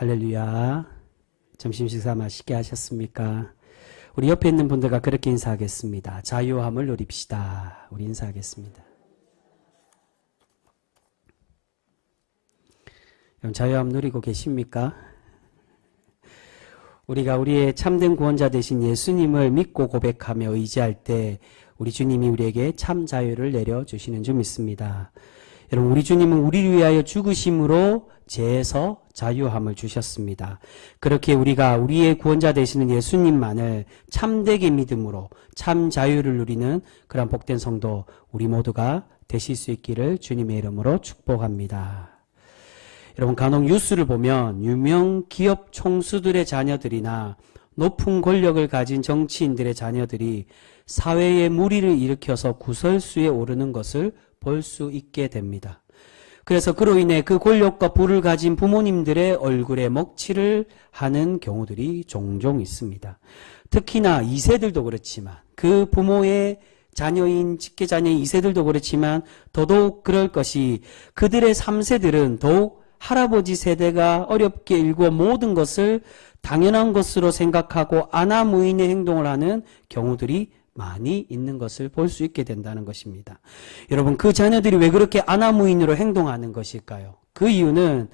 할렐루야. 점심 식사 맛있게 하셨습니까? 우리 옆에 있는 분들과 그렇게 인사하겠습니다. 자유함을 누립시다. 우리 인사하겠습니다. 여러분, 자유함 누리고 계십니까? 우리가 우리의 참된 구원자 되신 예수님을 믿고 고백하며 의지할 때 우리 주님이 우리에게 참 자유를 내려주시는 줄 믿습니다. 여러분, 우리 주님은 우리를 위하여 죽으심으로 죄에서 자유함을 주셨습니다. 그렇게 우리가 우리의 구원자 되시는 예수님만을 참되게 믿음으로 참 자유를 누리는 그런 복된 성도 우리 모두가 되실 수 있기를 주님의 이름으로 축복합니다. 여러분, 간혹 뉴스를 보면 유명 기업 총수들의 자녀들이나 높은 권력을 가진 정치인들의 자녀들이 사회에 무리를 일으켜서 구설수에 오르는 것을 볼 수 있게 됩니다. 그래서 그로 인해 그 권력과 부를 가진 부모님들의 얼굴에 먹칠을 하는 경우들이 종종 있습니다. 특히나 2세들도 그렇지만 그 부모의 자녀인 직계자녀인 2세들도 그렇지만 더더욱 그럴 것이 그들의 3세들은 더욱 할아버지 세대가 어렵게 일구어 모든 것을 당연한 것으로 생각하고 아나무인의 행동을 하는 경우들이 많이 있는 것을 볼 수 있게 된다는 것입니다. 여러분, 그 자녀들이 왜 그렇게 아나무인으로 행동하는 것일까요? 그 이유는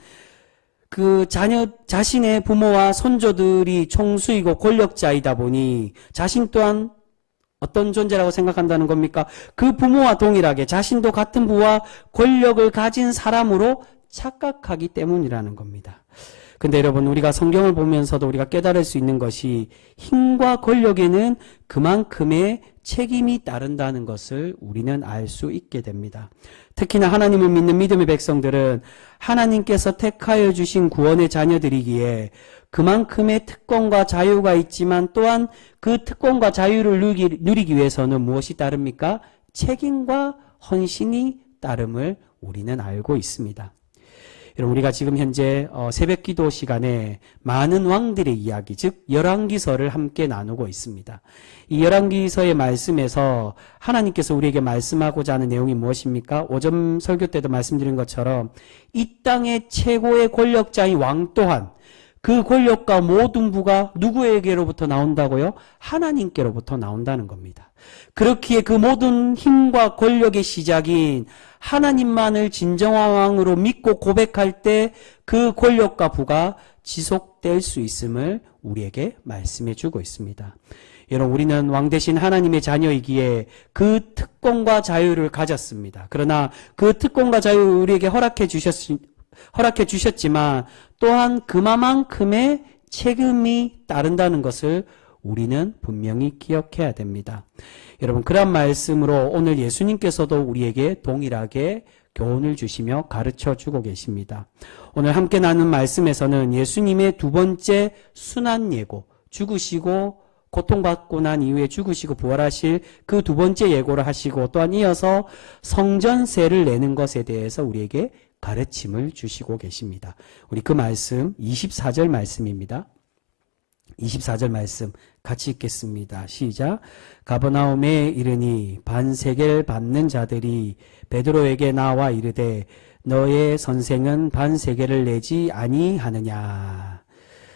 그 자신의 부모와 손조들이 총수이고 권력자이다 보니 자신 또한 어떤 존재라고 생각한다는 겁니까? 그 부모와 동일하게 자신도 같은 부와 권력을 가진 사람으로 착각하기 때문이라는 겁니다. 근데 여러분, 우리가 성경을 보면서도 우리가 깨달을 수 있는 것이 힘과 권력에는 그만큼의 책임이 따른다는 것을 우리는 알 수 있게 됩니다. 특히나 하나님을 믿는 믿음의 백성들은 하나님께서 택하여 주신 구원의 자녀들이기에 그만큼의 특권과 자유가 있지만 또한 그 특권과 자유를 누리기 위해서는 무엇이 따릅니까? 책임과 헌신이 따름을 우리는 알고 있습니다. 여러분, 우리가 지금 현재 새벽 기도 시간에 많은 왕들의 이야기, 즉 열왕기서를 함께 나누고 있습니다. 이 열왕기서의 말씀에서 하나님께서 우리에게 말씀하고자 하는 내용이 무엇입니까? 오전 설교 때도 말씀드린 것처럼 이 땅의 최고의 권력자인 왕 또한 그 권력과 모든 부가 누구에게로부터 나온다고요? 하나님께로부터 나온다는 겁니다. 그렇기에 그 모든 힘과 권력의 시작인 하나님만을 진정한 왕으로 믿고 고백할 때 그 권력과 부가 지속될 수 있음을 우리에게 말씀해 주고 있습니다. 여러분, 우리는 왕 대신 하나님의 자녀이기에 그 특권과 자유를 가졌습니다. 그러나 그 특권과 자유를 우리에게 허락해 주셨지만 또한 그만큼의 책임이 따른다는 것을 우리는 분명히 기억해야 됩니다. 여러분, 그런 말씀으로 오늘 예수님께서도 우리에게 동일하게 교훈을 주시며 가르쳐 주고 계십니다. 오늘 함께 나눈 말씀에서는 예수님의 두 번째 순환 예고, 죽으시고 고통받고 난 이후에 죽으시고 부활하실 그 두 번째 예고를 하시고 또한 이어서 성전세를 내는 것에 대해서 우리에게 가르침을 주시고 계십니다. 우리 그 말씀 24절 말씀입니다. 24절 말씀 같이 읽겠습니다. 시작. 가버나움에 이르니 반세겔 받는 자들이 베드로에게 나와 이르되 너의 선생은 반세겔을 내지 아니하느냐.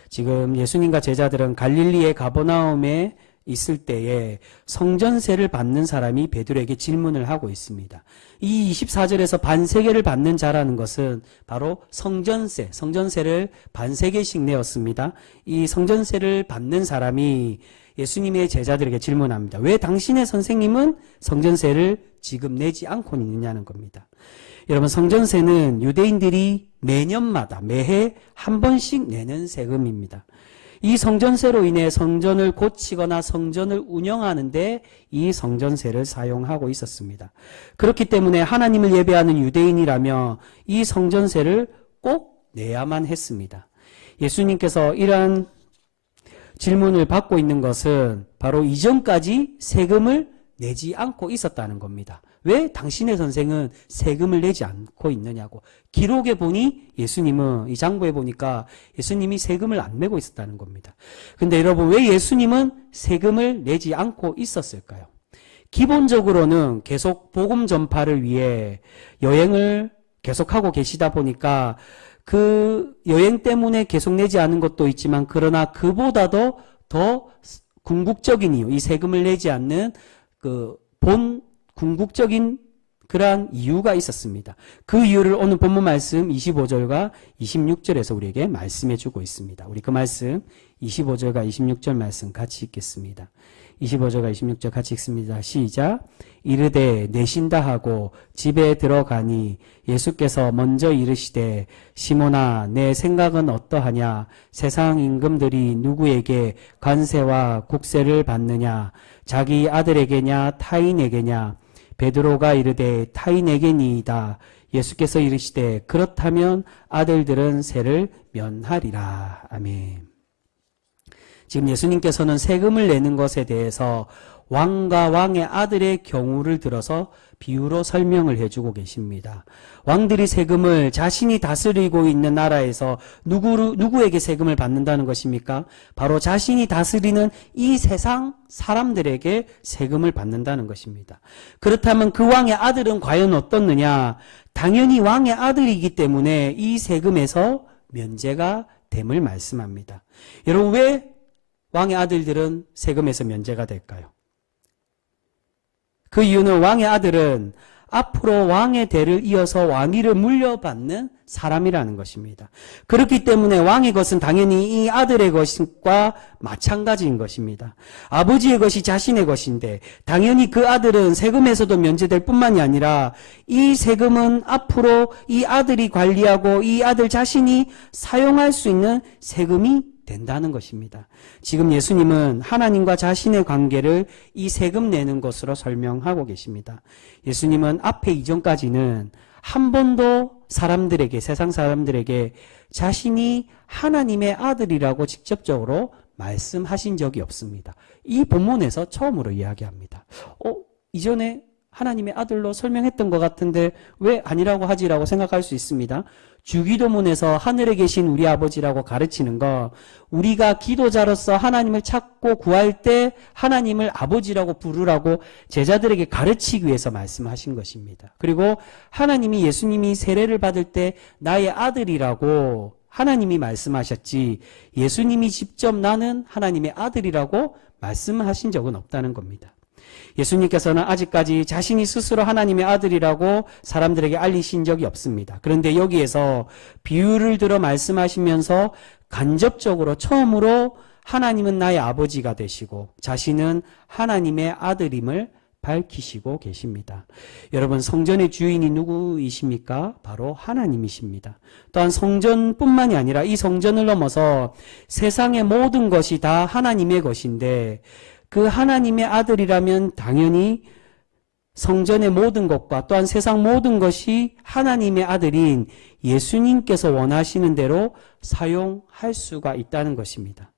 지금 예수님과 제자들은 갈릴리의 가버나움에 있을 때에 성전세를 받는 사람이 베드로에게 질문을 하고 있습니다. 이 24절에서 반세겔을 받는 자라는 것은 바로 성전세를 반세겔씩 내었습니다. 이 성전세를 받는 사람이 예수님의 제자들에게 질문합니다. 왜 당신의 선생님은 성전세를 지금 내지 않고 있느냐는 겁니다. 여러분, 성전세는 유대인들이 매해 한 번씩 내는 세금입니다. 이 성전세로 인해 성전을 고치거나 성전을 운영하는데 이 성전세를 사용하고 있었습니다. 그렇기 때문에 하나님을 예배하는 유대인이라면 이 성전세를 꼭 내야만 했습니다. 예수님께서 이러한 질문을 받고 있는 것은 바로 이전까지 세금을 내지 않고 있었다는 겁니다. 왜 당신의 선생은 세금을 내지 않고 있느냐고. 기록에 보니 예수님은, 이 장부에 보니까 예수님이 세금을 안 내고 있었다는 겁니다. 근데 여러분, 왜 예수님은 세금을 내지 않고 있었을까요? 기본적으로는 계속 복음 전파를 위해 여행을 계속하고 계시다 보니까 그 여행 때문에 계속 내지 않은 것도 있지만 그러나 그보다도 더 궁극적인 이유, 이 세금을 내지 않는 그 본 궁극적인 그러한 이유가 있었습니다. 그 이유를 오늘 본문 말씀 25절과 26절에서 우리에게 말씀해 주고 있습니다. 우리 그 말씀 25절과 26절 말씀 같이 읽겠습니다. 25절과 26절 같이 읽습니다. 시작. 이르되 내신다 하고 집에 들어가니 예수께서 먼저 이르시되 시몬아 내 생각은 어떠하냐 세상 임금들이 누구에게 관세와 국세를 받느냐 자기 아들에게냐 타인에게냐 베드로가 이르되 타인에게니이다. 예수께서 이르시되 그렇다면 아들들은 세를 면하리라. 아멘. 지금 예수님께서는 세금을 내는 것에 대해서 왕과 왕의 아들의 경우를 들어서 비유로 설명을 해주고 계십니다. 왕들이 세금을 자신이 다스리고 있는 나라에서 누구에게 세금을 받는다는 것입니까? 바로 자신이 다스리는 이 세상 사람들에게 세금을 받는다는 것입니다. 그렇다면 그 왕의 아들은 과연 어떻느냐? 당연히 왕의 아들이기 때문에 이 세금에서 면제가 됨을 말씀합니다. 여러분, 왜 왕의 아들들은 세금에서 면제가 될까요? 그 이유는 왕의 아들은 앞으로 왕의 대를 이어서 왕위를 물려받는 사람이라는 것입니다. 그렇기 때문에 왕의 것은 당연히 이 아들의 것과 마찬가지인 것입니다. 아버지의 것이 자신의 것인데 당연히 그 아들은 세금에서도 면제될 뿐만이 아니라 이 세금은 앞으로 이 아들이 관리하고 이 아들 자신이 사용할 수 있는 세금이 된다는 것입니다. 지금 예수님은 하나님과 자신의 관계를 이 세금 내는 것으로 설명하고 계십니다. 예수님은 앞에 이전까지는 한 번도 사람들에게, 세상 사람들에게 자신이 하나님의 아들이라고 직접적으로 말씀하신 적이 없습니다. 이 본문에서 처음으로 이야기합니다. 이전에 하나님의 아들로 설명했던 것 같은데 왜 아니라고 하지라고 생각할 수 있습니다. 주기도문에서 하늘에 계신 우리 아버지라고 가르치는 거, 우리가 기도자로서 하나님을 찾고 구할 때 하나님을 아버지라고 부르라고 제자들에게 가르치기 위해서 말씀하신 것입니다. 그리고 하나님이 예수님이 세례를 받을 때 나의 아들이라고 하나님이 말씀하셨지 예수님이 직접 나는 하나님의 아들이라고 말씀하신 적은 없다는 겁니다. 예수님께서는 아직까지 자신이 스스로 하나님의 아들이라고 사람들에게 알리신 적이 없습니다. 그런데 여기에서 비유를 들어 말씀하시면서 간접적으로 처음으로 하나님은 나의 아버지가 되시고 자신은 하나님의 아들임을 밝히시고 계십니다. 여러분, 성전의 주인이 누구이십니까? 바로 하나님이십니다. 또한 성전뿐만이 아니라 이 성전을 넘어서 세상의 모든 것이 다 하나님의 것인데 그 하나님의 아들이라면 당연히 성전의 모든 것과 또한 세상 모든 것이 하나님의 아들인 예수님께서 원하시는 대로 사용할 수가 있다는 것입니다.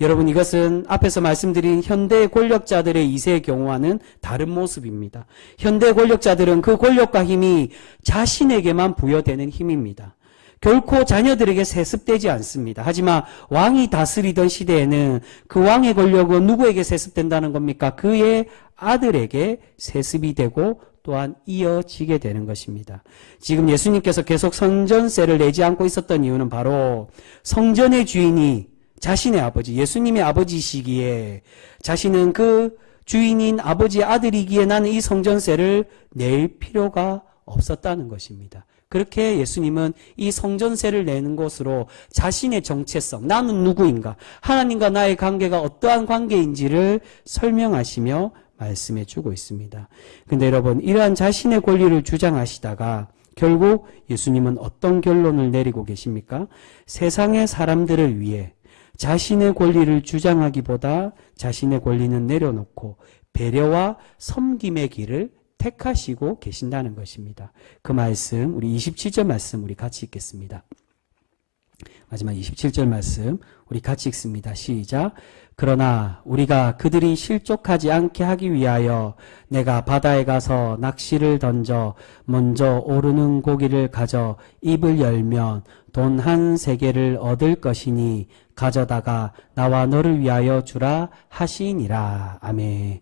여러분, 이것은 앞에서 말씀드린 현대 권력자들의 2세의 경우와는 다른 모습입니다. 현대 권력자들은 그 권력과 힘이 자신에게만 부여되는 힘입니다. 결코 자녀들에게 세습되지 않습니다. 하지만 왕이 다스리던 시대에는 그 왕의 권력은 누구에게 세습된다는 겁니까? 그의 아들에게 세습이 되고 또한 이어지게 되는 것입니다. 지금 예수님께서 계속 성전세를 내지 않고 있었던 이유는 바로 성전의 주인이 자신의 아버지, 예수님의 아버지시기에 자신은 그 주인인 아버지의 아들이기에 나는 이 성전세를 낼 필요가 없었다는 것입니다. 그렇게 예수님은 이 성전세를 내는 것으로 자신의 정체성, 나는 누구인가, 하나님과 나의 관계가 어떠한 관계인지를 설명하시며 말씀해 주고 있습니다. 근데 여러분, 이러한 자신의 권리를 주장하시다가 결국 예수님은 어떤 결론을 내리고 계십니까? 세상의 사람들을 위해 자신의 권리를 주장하기보다 자신의 권리는 내려놓고 배려와 섬김의 길을 택하시고 계신다는 것입니다. 그 말씀, 우리 27절 말씀 우리 같이 읽겠습니다. 마지막 27절 말씀 우리 같이 읽습니다. 시작. 그러나 우리가 그들이 실족하지 않게 하기 위하여 내가 바다에 가서 낚시를 던져 먼저 오르는 고기를 가져 입을 열면 돈 한 세겔을 얻을 것이니 가져다가 나와 너를 위하여 주라 하시니라. 아멘.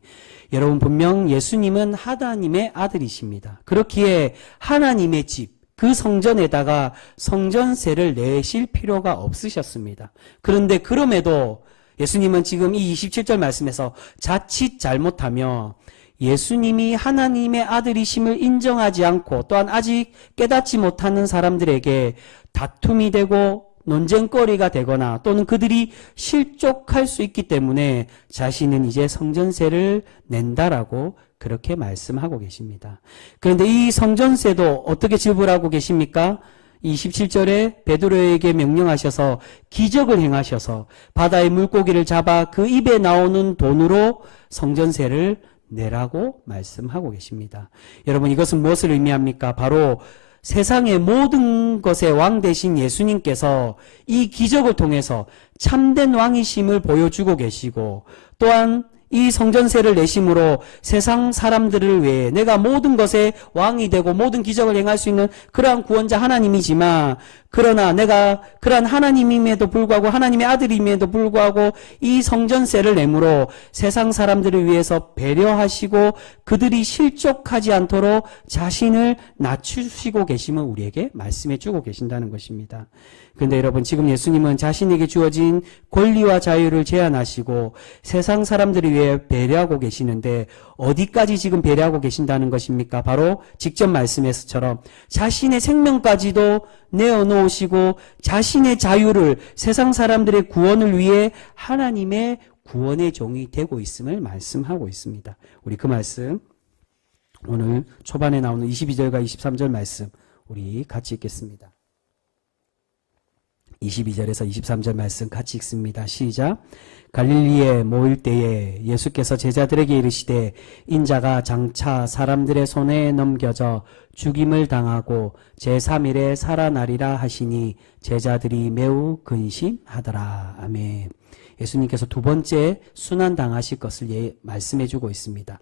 여러분, 분명 예수님은 하나님의 아들이십니다. 그렇기에 하나님의 집, 그 성전에다가 성전세를 내실 필요가 없으셨습니다. 그런데 그럼에도 예수님은 지금 이 27절 말씀에서 자칫 잘못하며 예수님이 하나님의 아들이심을 인정하지 않고 또한 아직 깨닫지 못하는 사람들에게 다툼이 되고 논쟁거리가 되거나 또는 그들이 실족할 수 있기 때문에 자신은 이제 성전세를 낸다라고 그렇게 말씀하고 계십니다. 그런데 이 성전세도 어떻게 지불하고 계십니까? 27절에 베드로에게 명령하셔서 기적을 행하셔서 바다의 물고기를 잡아 그 입에 나오는 돈으로 성전세를 내라고 말씀하고 계십니다. 여러분, 이것은 무엇을 의미합니까? 바로 세상의 모든 것의 왕 되신 예수님께서 이 기적을 통해서 참된 왕이심을 보여주고 계시고 또한 이 성전세를 내심으로 세상 사람들을 위해 내가 모든 것의 왕이 되고 모든 기적을 행할 수 있는 그러한 구원자 하나님이지만 그러나 내가 그러한 하나님임에도 불구하고 하나님의 아들임에도 불구하고 이 성전세를 내므로 세상 사람들을 위해서 배려하시고 그들이 실족하지 않도록 자신을 낮추시고 계심을 우리에게 말씀해 주고 계신다는 것입니다. 그런데 여러분, 지금 예수님은 자신에게 주어진 권리와 자유를 제한하시고 세상 사람들을 위해 배려하고 계시는데 어디까지 지금 배려하고 계신다는 것입니까? 바로 직접 말씀에서처럼 자신의 생명까지도 내어놓으시고 자신의 자유를 세상 사람들의 구원을 위해 하나님의 구원의 종이 되고 있음을 말씀하고 있습니다. 우리 그 말씀 오늘 초반에 나오는 22절과 23절 말씀 우리 같이 읽겠습니다. 22절에서 23절 말씀 같이 읽습니다. 시작. 갈릴리에 모일 때에 예수께서 제자들에게 이르시되 인자가 장차 사람들의 손에 넘겨져 죽임을 당하고 제3일에 살아나리라 하시니 제자들이 매우 근심하더라. 아멘. 예수님께서 두 번째 순환당하실 것을 말씀해 주고 있습니다.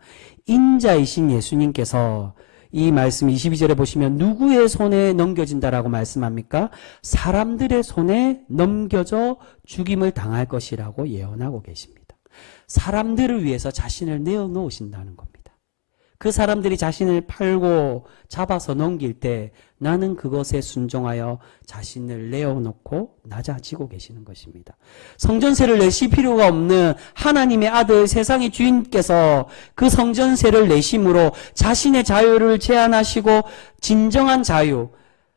인자이신 예수님께서 이 말씀 22절에 보시면 누구의 손에 넘겨진다라고 말씀합니까? 사람들의 손에 넘겨져 죽임을 당할 것이라고 예언하고 계십니다. 사람들을 위해서 자신을 내어놓으신다는 겁니다. 그 사람들이 자신을 팔고 잡아서 넘길 때 나는 그것에 순종하여 자신을 내어놓고 낮아지고 계시는 것입니다. 성전세를 내실 필요가 없는 하나님의 아들 세상의 주인께서 그 성전세를 내심으로 자신의 자유를 제한하시고 진정한 자유,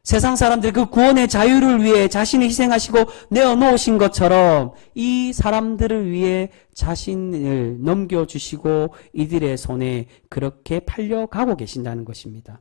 세상 사람들 그 구원의 자유를 위해 자신을 희생하시고 내어놓으신 것처럼 이 사람들을 위해 자신을 넘겨주시고 이들의 손에 그렇게 팔려가고 계신다는 것입니다.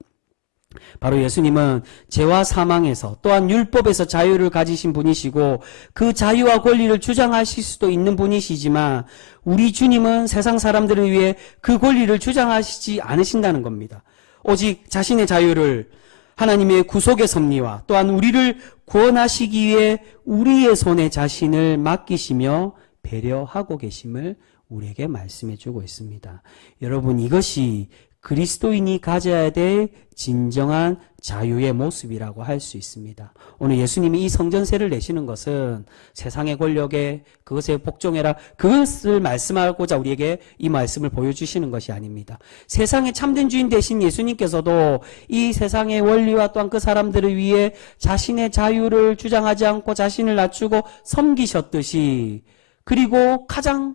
바로 예수님은 죄와 사망에서 또한 율법에서 자유를 가지신 분이시고 그 자유와 권리를 주장하실 수도 있는 분이시지만 우리 주님은 세상 사람들을 위해 그 권리를 주장하시지 않으신다는 겁니다. 오직 자신의 자유를 하나님의 구속의 섭리와 또한 우리를 구원하시기 위해 우리의 손에 자신을 맡기시며 배려하고 계심을 우리에게 말씀해 주고 있습니다. 여러분, 이것이 그리스도인이 가져야 될 진정한 자유의 모습이라고 할 수 있습니다. 오늘 예수님이 이 성전세를 내시는 것은 세상의 권력에 그것에 복종해라 그것을 말씀하고자 우리에게 이 말씀을 보여주시는 것이 아닙니다. 세상의 참된 주인 되신 예수님께서도 이 세상의 원리와 또한 그 사람들을 위해 자신의 자유를 주장하지 않고 자신을 낮추고 섬기셨듯이 그리고 가장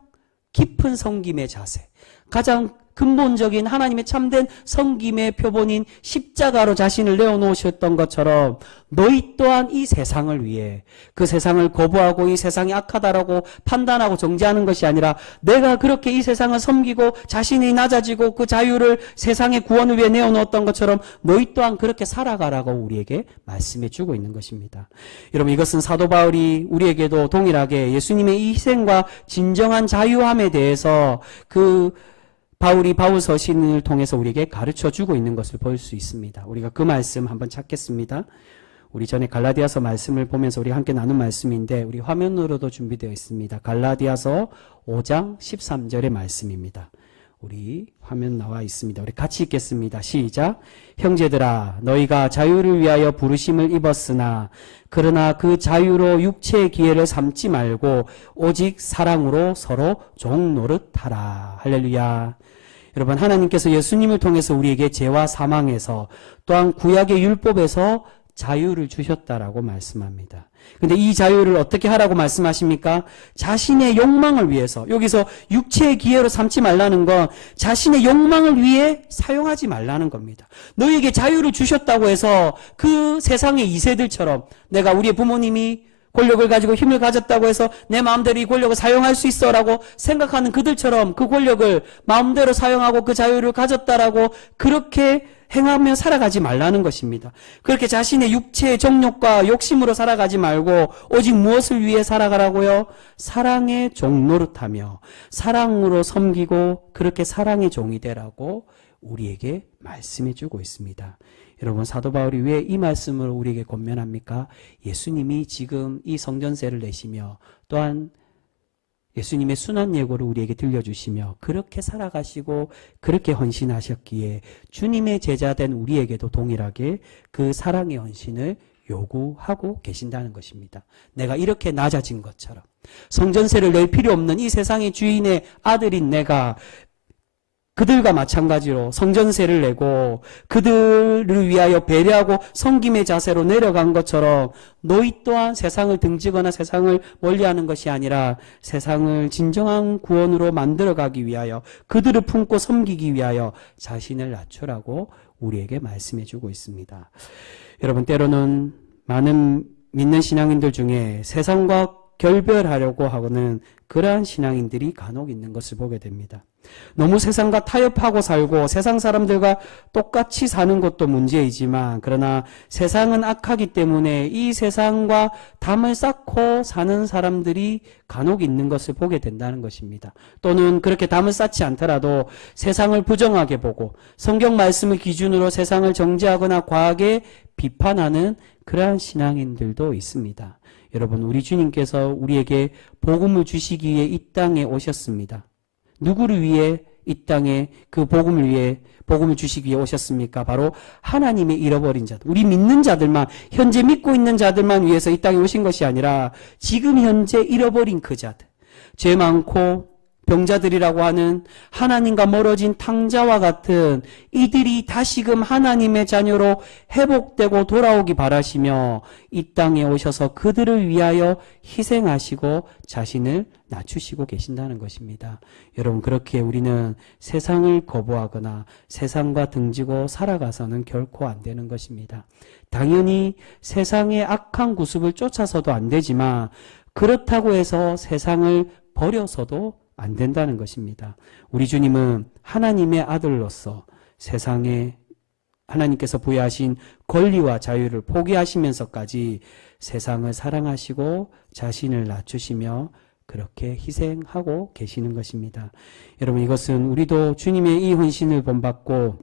깊은 섬김의 자세, 가장 근본적인 하나님의 참된 섬김의 표본인 십자가로 자신을 내어놓으셨던 것처럼 너희 또한 이 세상을 위해 그 세상을 거부하고 이 세상이 악하다라고 판단하고 정죄하는 것이 아니라 내가 그렇게 이 세상을 섬기고 자신이 낮아지고 그 자유를 세상의 구원을 위해 내어놓았던 것처럼 너희 또한 그렇게 살아가라고 우리에게 말씀해 주고 있는 것입니다. 여러분, 이것은 사도 바울이 우리에게도 동일하게 예수님의 이 희생과 진정한 자유함에 대해서 바울이 바울 서신을 통해서 우리에게 가르쳐 주고 있는 것을 볼 수 있습니다. 우리가 그 말씀 한번 찾겠습니다. 우리 전에 갈라디아서 말씀을 보면서 우리 함께 나눈 말씀인데 우리 화면으로도 준비되어 있습니다. 갈라디아서 5장 13절의 말씀입니다. 우리 화면 나와 있습니다. 우리 같이 읽겠습니다. 시작. 형제들아, 너희가 자유를 위하여 부르심을 입었으나 그러나 그 자유로 육체의 기회를 삼지 말고 오직 사랑으로 서로 종노릇하라. 할렐루야. 여러분, 하나님께서 예수님을 통해서 우리에게 죄와 사망에서 또한 구약의 율법에서 자유를 주셨다라고 말씀합니다. 근데 이 자유를 어떻게 하라고 말씀하십니까? 자신의 욕망을 위해서, 여기서 육체의 기회로 삼지 말라는 건 자신의 욕망을 위해 사용하지 말라는 겁니다. 너에게 자유를 주셨다고 해서 그 세상의 이세들처럼, 내가 우리의 부모님이 권력을 가지고 힘을 가졌다고 해서 내 마음대로 이 권력을 사용할 수 있어 라고 생각하는 그들처럼 그 권력을 마음대로 사용하고 그 자유를 가졌다라고 그렇게 행하며 살아가지 말라는 것입니다. 그렇게 자신의 육체의 정욕과 욕심으로 살아가지 말고 오직 무엇을 위해 살아가라고요? 사랑의 종 노릇하며 사랑으로 섬기고 그렇게 사랑의 종이 되라고 우리에게 말씀해 주고 있습니다. 여러분, 사도 바울이 왜 이 말씀을 우리에게 권면합니까? 예수님이 지금 이 성전세를 내시며 또한 예수님의 순환 예고를 우리에게 들려주시며 그렇게 살아가시고 그렇게 헌신하셨기에 주님의 제자된 우리에게도 동일하게 그 사랑의 헌신을 요구하고 계신다는 것입니다. 내가 이렇게 낮아진 것처럼 성전세를 낼 필요 없는 이 세상의 주인의 아들인 내가 그들과 마찬가지로 성전세를 내고 그들을 위하여 배려하고 섬김의 자세로 내려간 것처럼 너희 또한 세상을 등지거나 세상을 멀리하는 것이 아니라 세상을 진정한 구원으로 만들어가기 위하여 그들을 품고 섬기기 위하여 자신을 낮추라고 우리에게 말씀해 주고 있습니다. 여러분, 때로는 많은 믿는 신앙인들 중에 세상과 결별하려고 하고는 그러한 신앙인들이 간혹 있는 것을 보게 됩니다. 너무 세상과 타협하고 살고 세상 사람들과 똑같이 사는 것도 문제이지만 그러나 세상은 악하기 때문에 이 세상과 담을 쌓고 사는 사람들이 간혹 있는 것을 보게 된다는 것입니다. 또는 그렇게 담을 쌓지 않더라도 세상을 부정하게 보고 성경 말씀을 기준으로 세상을 정죄하거나 과하게 비판하는 그러한 신앙인들도 있습니다. 여러분, 우리 주님께서 우리에게 복음을 주시기 위해 이 땅에 오셨습니다. 누구를 위해 이 땅에 그 복음을 위해 복음을 주시기 위해 오셨습니까? 바로 하나님의 잃어버린 자들, 우리 믿는 자들만, 현재 믿고 있는 자들만 위해서 이 땅에 오신 것이 아니라 지금 현재 잃어버린 그 자들, 죄 많고 병자들이라고 하는 하나님과 멀어진 탕자와 같은 이들이 다시금 하나님의 자녀로 회복되고 돌아오기 바라시며 이 땅에 오셔서 그들을 위하여 희생하시고 자신을 낮추시고 계신다는 것입니다. 여러분, 그렇게 우리는 세상을 거부하거나 세상과 등지고 살아가서는 결코 안 되는 것입니다. 당연히 세상의 악한 구습을 쫓아서도 안 되지만 그렇다고 해서 세상을 버려서도 안 된다는 것입니다. 우리 주님은 하나님의 아들로서 세상에 하나님께서 부여하신 권리와 자유를 포기하시면서까지 세상을 사랑하시고 자신을 낮추시며 그렇게 희생하고 계시는 것입니다. 여러분, 이것은 우리도 주님의 이 헌신을 본받고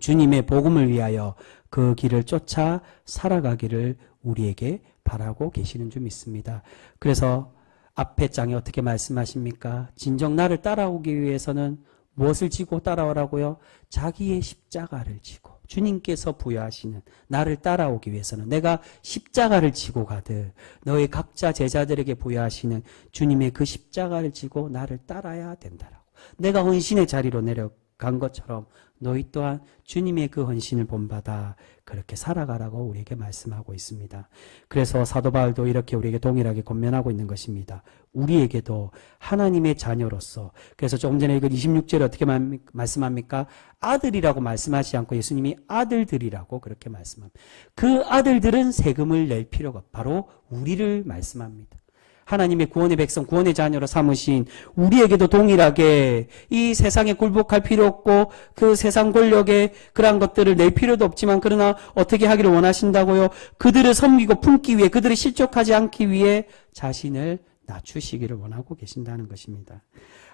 주님의 복음을 위하여 그 길을 쫓아 살아가기를 우리에게 바라고 계시는 줄 믿습니다. 그래서 앞에 장에 어떻게 말씀하십니까? 진정 나를 따라오기 위해서는 무엇을 지고 따라오라고요? 자기의 십자가를 지고, 주님께서 부여하시는 나를 따라오기 위해서는 내가 십자가를 지고 가듯 너희 각자 제자들에게 부여하시는 주님의 그 십자가를 지고 나를 따라야 된다라고. 내가 헌신의 자리로 내려간 것처럼 너희 또한 주님의 그 헌신을 본받아 그렇게 살아가라고 우리에게 말씀하고 있습니다. 그래서 사도 바울도 이렇게 우리에게 동일하게 권면하고 있는 것입니다. 우리에게도 하나님의 자녀로서, 그래서 조금 전에 이거 26절에 어떻게 말씀합니까? 아들이라고 말씀하지 않고 예수님이 아들들이라고 그렇게 말씀합니다. 그 아들들은 세금을 낼 필요가 바로 우리를 말씀합니다. 하나님의 구원의 백성, 구원의 자녀로 삼으신 우리에게도 동일하게 이 세상에 굴복할 필요 없고 그 세상 권력의 그러한 것들을 낼 필요도 없지만 그러나 어떻게 하기를 원하신다고요? 그들을 섬기고 품기 위해, 그들을 실족하지 않기 위해 자신을 낮추시기를 원하고 계신다는 것입니다.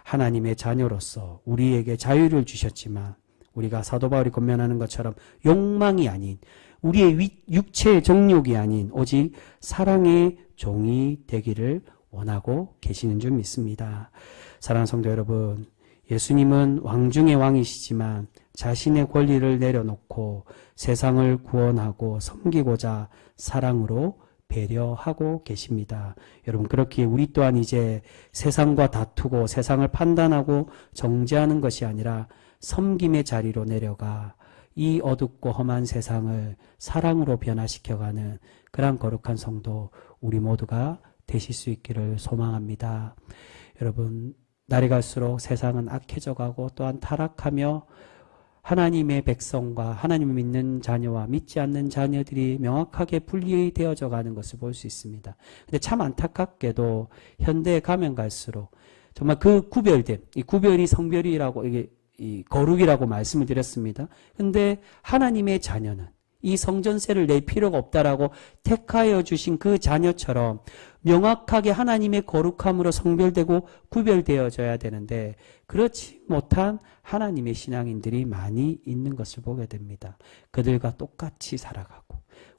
하나님의 자녀로서 우리에게 자유를 주셨지만 우리가 사도 바울이 권면하는 것처럼 욕망이 아닌, 우리의 육체의 정욕이 아닌 오직 사랑의 종이 되기를 원하고 계시는 줄 믿습니다. 사랑하는 성도 여러분, 예수님은 왕 중의 왕이시지만 자신의 권리를 내려놓고 세상을 구원하고 섬기고자 사랑으로 배려하고 계십니다. 여러분, 그렇기에 우리 또한 이제 세상과 다투고 세상을 판단하고 정죄하는 것이 아니라 섬김의 자리로 내려가 이 어둡고 험한 세상을 사랑으로 변화시켜가는 그러한 거룩한 성도 우리 모두가 되실 수 있기를 소망합니다. 여러분, 날이 갈수록 세상은 악해져 가고 또한 타락하며 하나님의 백성과 하나님을 믿는 자녀와 믿지 않는 자녀들이 명확하게 분리되어져 가는 것을 볼 수 있습니다. 근데 참 안타깝게도 현대에 가면 갈수록 정말 그 구별됨, 이 구별이 성별이라고 이게 이 거룩이라고 말씀을 드렸습니다. 근데 하나님의 자녀는 이 성전세를 낼 필요가 없다라고 택하여 주신 그 자녀처럼 명확하게 하나님의 거룩함으로 성별되고 구별되어져야 되는데 그렇지 못한 하나님의 신앙인들이 많이 있는 것을 보게 됩니다. 그들과 똑같이 살아가고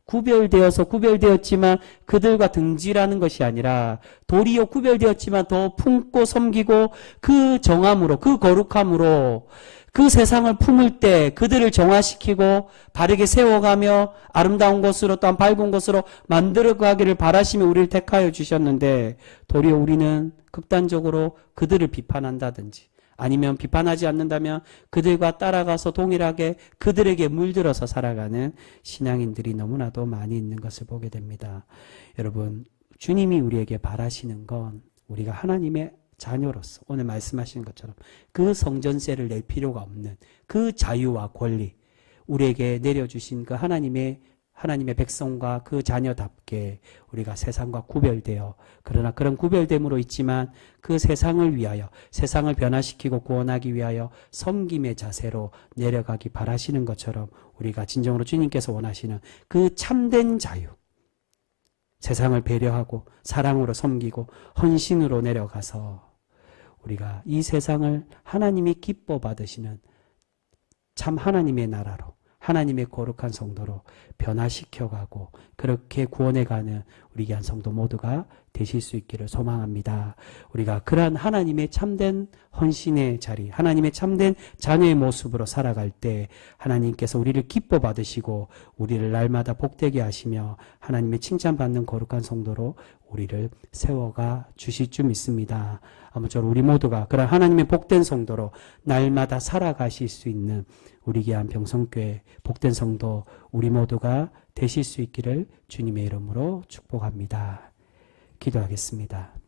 구별되었지만 그들과 등지라는 것이 아니라 도리어 구별되었지만 더 품고 섬기고 그 정함으로 그 거룩함으로 그 세상을 품을 때 그들을 정화시키고 바르게 세워가며 아름다운 것으로 또한 밝은 것으로 만들어가기를 바라시며 우리를 택하여 주셨는데 도리어 우리는 극단적으로 그들을 비판한다든지 아니면 비판하지 않는다면 그들과 따라가서 동일하게 그들에게 물들어서 살아가는 신앙인들이 너무나도 많이 있는 것을 보게 됩니다. 여러분, 주님이 우리에게 바라시는 건 우리가 하나님의 자녀로서 오늘 말씀하신 것처럼 그 성전세를 낼 필요가 없는 그 자유와 권리 우리에게 내려주신 그 하나님의 백성과 그 자녀답게 우리가 세상과 구별되어 그러나 그런 구별됨으로 있지만 그 세상을 위하여 세상을 변화시키고 구원하기 위하여 섬김의 자세로 내려가기 바라시는 것처럼 우리가 진정으로 주님께서 원하시는 그 참된 자유 세상을 배려하고 사랑으로 섬기고 헌신으로 내려가서 우리가 이 세상을 하나님이 기뻐 받으시는 참 하나님의 나라로 하나님의 거룩한 성도로 변화시켜가고 그렇게 구원해가는 우리 귀한 성도 모두가 되실 수 있기를 소망합니다. 우리가 그러한 하나님의 참된 헌신의 자리, 하나님의 참된 자녀의 모습으로 살아갈 때 하나님께서 우리를 기뻐 받으시고 우리를 날마다 복되게 하시며 하나님의 칭찬받는 거룩한 성도로 우리를 세워가 주실 줄 믿습니다. 아무쪼록 우리 모두가 그런 하나님의 복된 성도로 날마다 살아가실 수 있는 우리 귀한 병성교회 복된 성도 우리 모두가 되실 수 있기를 주님의 이름으로 축복합니다. 기도하겠습니다.